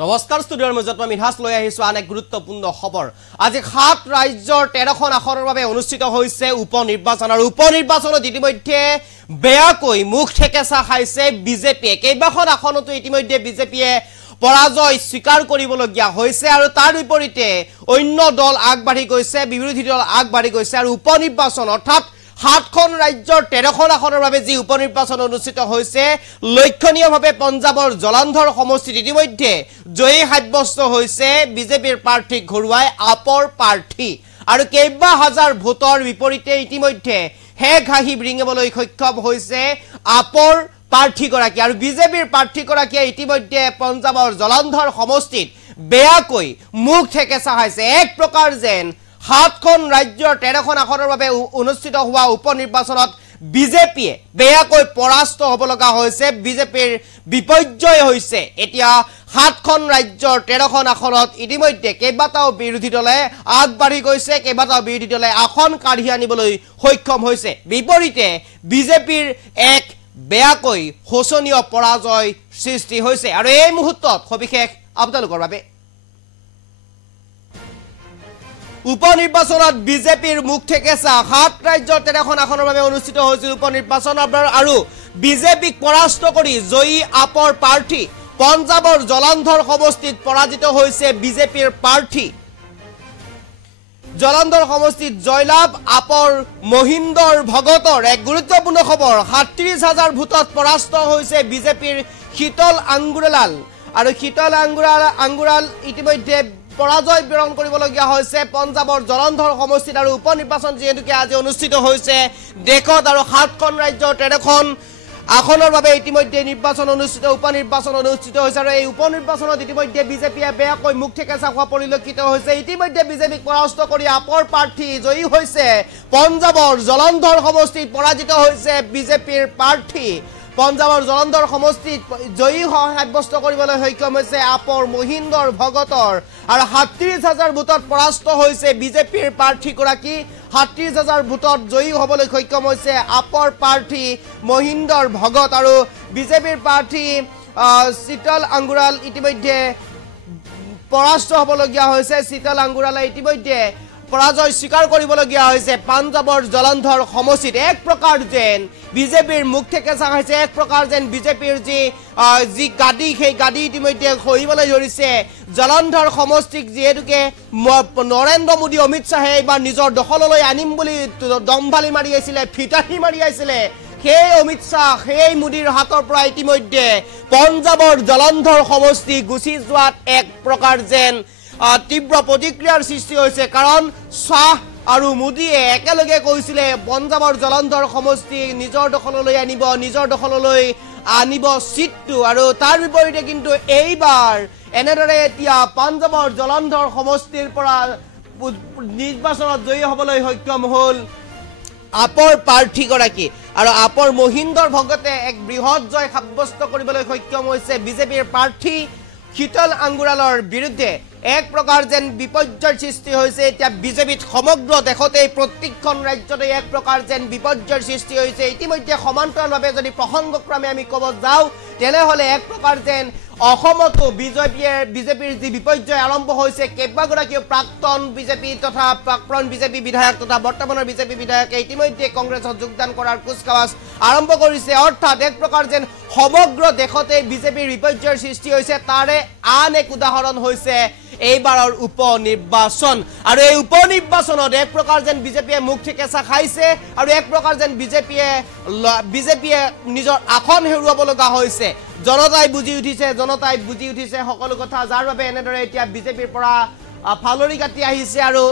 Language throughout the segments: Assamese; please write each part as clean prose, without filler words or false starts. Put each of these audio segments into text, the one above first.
নমস্কাৰ ষ্টুডিঅ'ৰ মাজত মই মিঠাছ লৈ আহিছো আন এক গুৰুত্বপূৰ্ণ খবৰ আজি 7 ৰাজ্যৰ 13খন আসনৰ বাবে অনুষ্ঠিত হৈছে উপনিৰ্বাচন আৰু উপনিৰ্বাচনত ইতিমধ্যে বেয়াকৈ মুখ ঠেকেচা খাইছে বিজেপিয়ে কেইবাখন আসনতো ইতিমধ্যে বিজেপিয়ে পৰাজয় স্বীকাৰ কৰিবলগীয়া হৈছে আৰু তাৰ বিপৰীতে অন্য দল আগবাঢ়ি গৈছে বিৰোধী দল আগবাঢ়ি গৈছে আৰু উপনিৰ্বাচন অৰ্থাৎ 7খন ৰাজ্যৰ 13খন আসনৰ বাবে যি উপনিৰ্বাচন অনুষ্ঠিত হৈছে লক্ষণীয়ভাৱে পঞ্জাবৰ জলন্ধৰ সমষ্টিত ইতিমধ্যে জয়ী সাব্যস্ত হৈছে বিজেপিৰ প্ৰাৰ্থী ঘৰুৱাই আপৰ প্ৰাৰ্থী আৰু কেইবা হাজাৰ ভোটৰ বিপৰীতে ইতিমধ্যে হেগ হাঁহি ব্ৰিঙিবলৈ সক্ষম হৈছে আপৰ প্ৰাৰ্থীগৰাকী আৰু বিজেপিৰ প্ৰাৰ্থীগৰাকীয়ে ইতিমধ্যে পঞ্জাবৰ জলন্ধৰ সমষ্টিত বেয়াকৈ মুখ ঠেকেচা খাইছে এক প্ৰকাৰ যেন 7খন ৰাজ্যৰ 13খন আসনৰ বাবে অনুষ্ঠিত হোৱা উপনিৰ্বাচনত বিজেপিয়ে বেয়াকৈ পৰাস্ত হ'ব লগা হৈছে বিজেপিৰ বিপৰ্যয় হৈছে এতিয়া 7খন ৰাজ্যৰ 13খন আসনত ইতিমধ্যে কেইবাটাও বিৰোধী দলে আগবাঢ়ি গৈছে কেইবাটাও বিৰোধী দলে আসন কাঢ়ি আনিবলৈ সক্ষম হৈছে বিপৰীতে বিজেপিৰ এক বেয়াকৈ শোচনীয় পৰাজয় সৃষ্টি হৈছে আৰু এই মুহূৰ্তত সবিশেষ আপোনালোকৰ বাবে উপনিৰ্বাচনত বিজেপিৰ মুখ ঠেকেচা 7 ৰাজ্যৰ 13খন আসনৰ বাবে অনুষ্ঠিত হৈছিল উপনিৰ্বাচন আৰু বিজেপিক পৰাস্ত কৰি জয়ী আপৰ প্ৰাৰ্থী পঞ্জাবৰ জলন্ধৰ সমষ্টিত পৰাজিত হৈছে বিজেপিৰ প্ৰাৰ্থী জলন্ধৰ সমষ্টিত জয়লাভ আপৰ মহিন্দৰ ভগতৰ এক গুৰুত্বপূৰ্ণ খবৰ ৩৭,০০০ ভোটত পৰাস্ত হৈছে বিজেপিৰ শীতল আঙ্গুৰালাল আৰু শীতল আঙ্গুৰাল ইতিমধ্যে পৰাজয় বৰণ কৰিবলগীয়া হৈছে পঞ্জাবৰ জলন্ধৰ সমষ্টিত আৰু উপনিৰ্বাচন যেহেতুকে আজি অনুষ্ঠিত হৈছে দেশত আৰু 7খন ৰাজ্যৰ 13খন আসনৰ বাবে ইতিমধ্যে নিৰ্বাচন অনুষ্ঠিত উপনিৰ্বাচন অনুষ্ঠিত হৈছে আৰু এই উপনিৰ্বাচনত ইতিমধ্যে বিজেপিয়ে বেয়াকৈ মুখ ঠেকেচা হোৱা পৰিলক্ষিত হৈছে ইতিমধ্যে বিজেপিক পৰাস্ত কৰি আপৰ প্ৰাৰ্থী জয়ী হৈছে পঞ্জাবৰ জলন্ধৰ সমষ্টিত পৰাজিত হৈছে বিজেপিৰ প্ৰাৰ্থী পঞ্জাবৰ জলন্ধৰ সমষ্টিত জয়ী সাব্যস্ত কৰিবলৈ সক্ষম হৈছে আপৰ মহিন্দৰ ভগতৰ আৰু ৩৭,০০০ ভোটত পৰাস্ত হৈছে বিজেপিৰ প্ৰাৰ্থীগৰাকী ৩৭,০০০ ভোটত জয়ী হ'বলৈ সক্ষম হৈছে আপৰ প্ৰাৰ্থী মহিন্দৰ ভগত আৰু বিজেপিৰ প্ৰাৰ্থী শীতল আঙ্গুৰাল ইতিমধ্যে পৰাস্ত হ'বলগীয়া হৈছে শীতল আঙ্গুৰালে ইতিমধ্যে পৰাজয় স্বীকাৰ কৰিবলগীয়া হৈছে পঞ্জাবৰ জলন্ধৰ সমষ্টিত এক প্ৰকাৰ যেন বিজেপিৰ মুখ ঠেকেচা খাইছে এক প্ৰকাৰ যেন বিজেপিৰ যি গাদী সেই গাদী ইতিমধ্যে খহিবলৈ ধৰিছে জলন্ধৰ সমষ্টিক যিহেতুকে নৰেন্দ্ৰ মোদী অমিত শ্বাহে এইবাৰ নিজৰ দখললৈ আনিম বুলি দমভালি মাৰি আছিলে ফিতাহি মাৰি আছিলে সেই অমিত শ্বাহ সেই মোদীৰ হাতৰ পৰা ইতিমধ্যে পঞ্জাবৰ জলন্ধৰ সমষ্টি গুচি যোৱাত এক প্ৰকাৰ যেন তীব্ৰ প্ৰতিক্ৰিয়াৰ সৃষ্টি হৈছে কাৰণ শ্বাহ আৰু মোদীয়ে একেলগে কৈছিলে পঞ্জাবৰ জলন্ধৰ সমষ্টি নিজৰ দখললৈ আনিব সিটটো আৰু তাৰ বিপৰীতে কিন্তু এইবাৰ এনেদৰে এতিয়া পঞ্জাবৰ জলন্ধৰ সমষ্টিৰ পৰা নিৰ্বাচনত জয়ী হ'বলৈ সক্ষম হ'ল আপৰ প্ৰাৰ্থীগৰাকী আৰু আপৰ মহিন্দৰ ভগতে এক বৃহৎ জয় সাব্যস্ত কৰিবলৈ সক্ষম হৈছে বিজেপিৰ প্ৰাৰ্থী শীতল আঙ্গুৰালৰ বিৰুদ্ধে এক প্ৰকাৰ যেন বিপৰ্যয়ৰ সৃষ্টি হৈছে এতিয়া বিজেপিত সমগ্ৰ দেশতে প্ৰত্যেকখন ৰাজ্যতে এক প্ৰকাৰ যেন বিপৰ্যয়ৰ সৃষ্টি হৈছে ইতিমধ্যে সমান্তৰালভাৱে যদি প্ৰসংগক্ৰমে আমি ক'ব যাওঁ তেনেহ'লে এক প্ৰকাৰ যেন অসমতো বিজেপিৰ যি বিপৰ্যয় আৰম্ভ হৈছে কেইবাগৰাকীও প্ৰাক্তন বিজেপি তথা প্ৰাক্তন বিজেপি বিধায়ক তথা বৰ্তমানৰ বিজেপি বিধায়কে ইতিমধ্যে কংগ্ৰেছত যোগদান কৰাৰ কুচকাৱাজ আৰম্ভ কৰিছে অৰ্থাৎ এক প্ৰকাৰ যেন সমগ্ৰ দেশতে বিজেপিৰ বিপৰ্যয়ৰ সৃষ্টি হৈছে তাৰে আন এক উদাহৰণ হৈছে এইবাৰৰ উপনিৰ্বাচন আৰু এই উপনিৰ্বাচনত এক প্ৰকাৰ যেন বিজেপিয়ে মুখ ঠেকেচা খাইছে আৰু এক প্ৰকাৰ যেন বিজেপিয়ে নিজৰ আসন হেৰুৱাব লগা হৈছে জনতাই বুজি উঠিছে সকলো কথা যাৰ বাবে এনেদৰে এতিয়া বিজেপিৰ পৰা ফালৰি কাটি আহিছে আৰু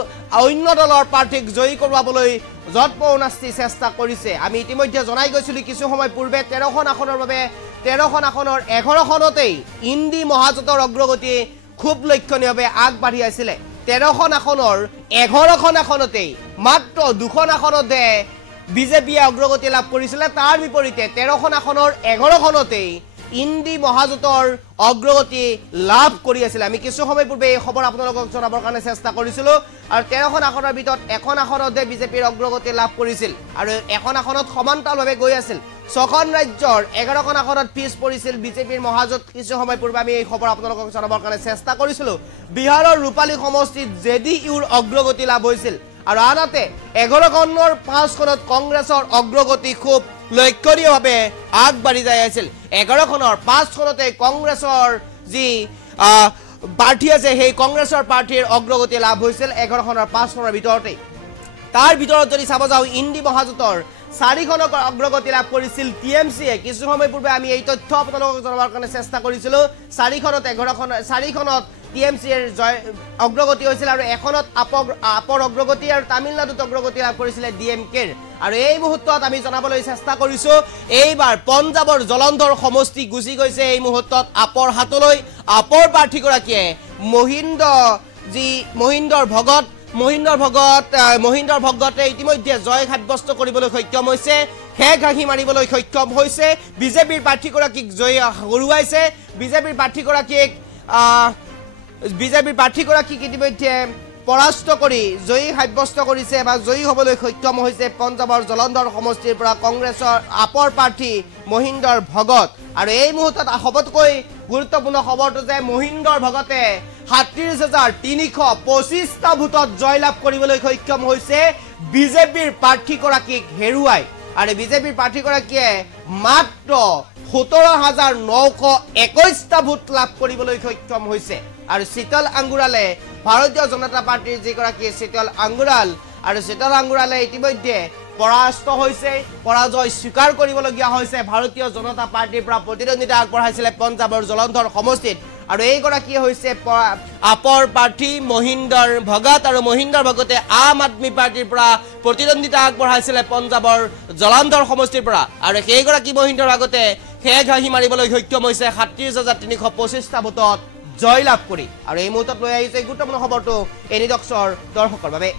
অন্য দলৰ প্ৰাৰ্থীক জয়ী কৰোৱাবলৈ যৎপৰোনাস্তি চেষ্টা কৰিছে আমি ইতিমধ্যে জনাই গৈছিলোঁ কিছু সময় পূৰ্বে 13খন আসনৰ বাবে 13খন আসনৰ 11খনতেই ইণ্ডি মহাজোঁটৰ অগ্ৰগতি খুব লক্ষণীয়ভাৱে আগবাঢ়ি আছিলে 13খন আসনৰ 11খন আসনতেই মাত্ৰ 2খন আসনতে বিজেপিয়ে অগ্ৰগতি লাভ কৰিছিলে তাৰ বিপৰীতে 13খন আসনৰ 11খনতেই ইন্দি মহাজোঁটৰ অগ্ৰগতি লাভ কৰি আছিল আমি কিছু সময় পূৰ্বে এই খবৰ আপোনালোকক জনাবৰ কাৰণে চেষ্টা কৰিছিলোঁ আৰু 13খন আসনৰ ভিতৰত এখন আসনতে বিজেপিৰ অগ্ৰগতি লাভ কৰিছিল আৰু এখন আসনত সমান্তৰালভাৱে গৈ আছিল 6খন ৰাজ্যৰ 11খন আসনত পিছ পৰিছিল বিজেপিৰ মহাজোঁট কিছু সময় পূৰ্বে আমি এই খবৰ আপোনালোকক জনাবৰ কাৰণে চেষ্টা কৰিছিলোঁ বিহাৰৰ ৰূপালী সমষ্টিত জেডিইউৰ অগ্ৰগতি লাভ হৈছিল আৰু আনহাতে 11খনৰ 5খনত কংগ্ৰেছৰ অগ্ৰগতি খুব লক্ষণীয়ভাৱে আগবাঢ়ি যাই আছিল 11খনৰ 5খনতে কংগ্ৰেছৰ যি পাৰ্টি আছে সেই কংগ্ৰেছৰ পাৰ্টিৰ অগ্ৰগতি লাভ হৈছিল 11খনৰ 5খনৰ ভিতৰতে তাৰ ভিতৰত যদি চাব যাওঁ ইন্দি মহাজোঁটৰ 4খনক অগ্ৰগতি লাভ কৰিছিল টিএমচিয়ে কিছু সময় পূৰ্বে আমি এই তথ্য আপোনালোকক জনাবৰ কাৰণে চেষ্টা কৰিছিলোঁ 4খনত টিএমচিৰ অগ্ৰগতি হৈছিল আৰু এখনত আপৰ অগ্ৰগতি আৰু তামিলনাডুত অগ্ৰগতি লাভ কৰিছিল ডিএমকেৰ আৰু এই মুহূৰ্তত আমি জনাবলৈ চেষ্টা কৰিছোঁ এইবাৰ পঞ্জাবৰ জলন্ধৰ সমষ্টি গুচি গৈছে এই মুহূৰ্তত আপৰ হাতলৈ আপৰ প্ৰাৰ্থীগৰাকীয়ে মহিন্দৰ ভগতে ইতিমধ্যে জয় সাব্যস্ত কৰিবলৈ সক্ষম হৈছে শেষ হাঁহি মাৰিবলৈ সক্ষম হৈছে বিজেপিৰ প্ৰাৰ্থীগৰাকীক জয় হৰুৱাইছে বিজেপিৰ প্ৰাৰ্থীগৰাকীক ইতিমধ্যে পৰাস্ত কৰি জয়ী সাব্যস্ত কৰিছে বা জয়ী হ'বলৈ সক্ষম হৈছে পঞ্জাবৰ জলন্ধৰ সমষ্টিৰ পৰা কংগ্ৰেছৰ আপৰ প্ৰাৰ্থী মহিন্দৰ ভগত আৰু এই মুহূৰ্তত সবতকৈ গুৰুত্বপূৰ্ণ খবৰটো যে মহিন্দৰ ভগতে ৩৭,৩২৫টা ভোটত জয়লাভ কৰিবলৈ সক্ষম হৈছে বিজেপিৰ প্ৰাৰ্থীগৰাকীক হেৰুৱাই আৰু বিজেপিৰ প্ৰাৰ্থীগৰাকীয়ে মাত্ৰ ১৭,৯২১টা ভোট লাভ কৰিবলৈ সক্ষম হৈছে আৰু শীতল আংগুৰালে ভাৰতীয় জনতা পাৰ্টিৰ যিগৰাকী শীতল আংগুৰালে ইতিমধ্যে পৰাস্ত হৈছে পৰাজয় স্বীকাৰ কৰিবলগীয়া হৈছে ভাৰতীয় জনতা পাৰ্টিৰ পৰা প্ৰতিদ্বন্দ্বিতা আগবঢ়াইছিলে পঞ্জাবৰ জলন্ধৰ সমষ্টিত আৰু এইগৰাকী হৈছে আপৰ প্ৰাৰ্থী মহিন্দৰ ভগত আৰু মহিন্দৰ ভগতে আম আদমি পাৰ্টিৰ পৰা প্ৰতিদ্বন্দ্বিতা আগবঢ়াইছিলে পঞ্জাবৰ জলন্ধৰ সমষ্টিৰ পৰা আৰু সেইগৰাকী মহিন্দৰ ভগতে শেষ হাঁহি মাৰিবলৈ সক্ষম হৈছে ৩৭,৩২৫টা ভোটত জয়লাভ কৰি আৰু এই মুহূৰ্তত লৈ আহিছে গুৰুত্বপূৰ্ণ খবৰটো এনিডক্সৰ দৰ্শকৰ বাবে